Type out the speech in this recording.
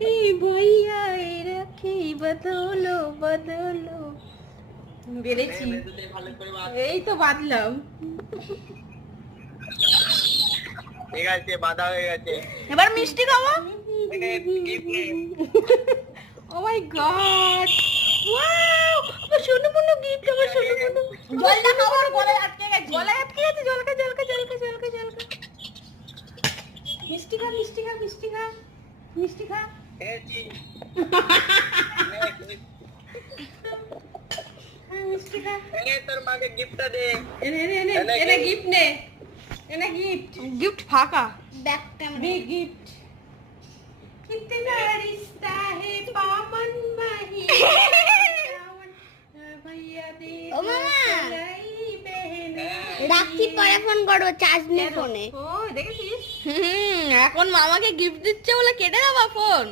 भैया রাখি বদলো বদলো বেরেছি এই তো বাদলাম ঠিক আছে বাধা হয়ে গেছে এবার মিষ্টি খাবো ও মাই গড ওয়াও আমার সোনু মনু গিফট আমার সোনু মনু জলটা খাবো গলায় আটকে গেছে জলকা মিষ্টি খা খেয়েছি মিষ্টি খা তোর মাকে গিফটটা দে এনে গিফট নে এনে गिफ्ट फाका बैक कैमरा गिफ्ट कितना रिश्ता है पावन भाई भैया दे ओ मामा রাখি পরে ফোন করো চার্জ নেই ফোনে ও দেখেছিস এখন মামাকে গিফট দিচ্ছে বলে কেটে দাও ফোন